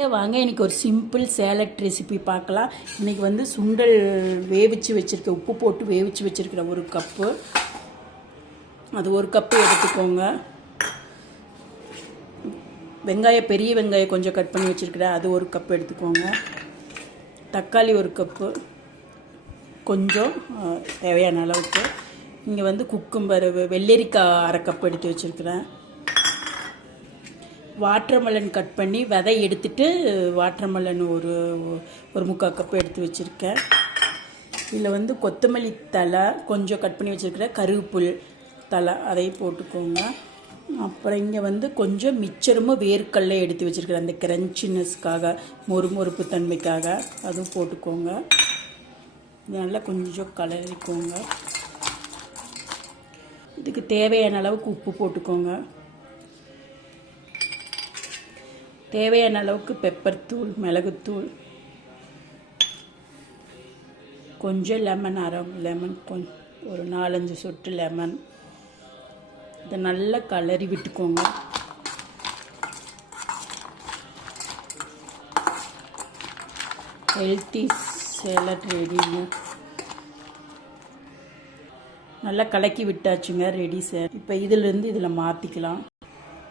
இங்கே வாங்க, இன்றைக்கி ஒரு சிம்பிள் சேலட் ரெசிபி பார்க்கலாம். இன்றைக்கி வந்து சுண்டல் வேவிச்சு வச்சுருக்கேன், உப்பு போட்டு வேவிச்சு வச்சுருக்கிறேன் ஒரு கப்பு. அது ஒரு கப்பு எடுத்துக்கோங்க. வெங்காயம், பெரிய வெங்காயம் கொஞ்சம் கட் பண்ணி வச்சுருக்கிறேன், அது ஒரு கப்பு எடுத்துக்கோங்க. தக்காளி ஒரு கப்பு, கொஞ்சம் தேவையான அளவுக்கு. இங்கே வந்து குக்கும்பர், வெள்ளரிக்காய் அரை கப்பு எடுத்து வச்சுருக்கிறேன். வாட்டர்மெலன் கட் பண்ணி விதை எடுத்துட்டு வாட்டர்மெலன் ஒரு முக்கால் கப்பு எடுத்து வச்சுருக்கேன். இதில் வந்து கொத்தமல்லி தழை கொஞ்சம் கட் பண்ணி வச்சுருக்கிறேன், கருவேப்பில் தழை அதையும் போட்டுக்கோங்க. அப்புறம் இங்கே வந்து கொஞ்சம் மிச்சரமும் வேர்க்கடலை எடுத்து வச்சுருக்கிறேன், அந்த கிரன்ச்சினஸ்க்காக, மொறுமொறுப்பு தன்மைக்காக. அதுவும் போட்டுக்கோங்க. நல்லா கொஞ்சம் கலரிக்கோங்க. இதுக்கு தேவையான அளவுக்கு உப்பு போட்டுக்கோங்க. தேவையான அளவுக்கு பெப்பர் தூள், மிளகுத்தூள், கொஞ்சம் லெமன், அரை லெமன், ஒரு 4-5 சொட்டு லெமன். இதை நல்லா கலரி விட்டுக்கோங்க. ஹெல்த்தி சேலட் ரெடிங்க. நல்லா கலக்கி விட்டாச்சுங்க, ரெடி சார். இப்போ இதிலேருந்து இதில் மாற்றிக்கலாம்.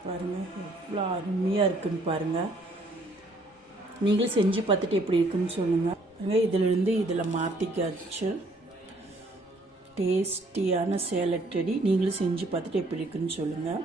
பாருங்கள் எவ்வளோ அருமையாக இருக்குதுன்னு பாருங்கள். நீங்களும் செஞ்சு பார்த்துட்டு எப்படி இருக்குன்னு சொல்லுங்கள். பாருங்கள், இதிலிருந்து இதில் மாற்றிக்காச்சு. டேஸ்டியான சேலட் ரெடி. நீங்களும் செஞ்சு பார்த்துட்டு எப்படி இருக்குன்னு சொல்லுங்கள்.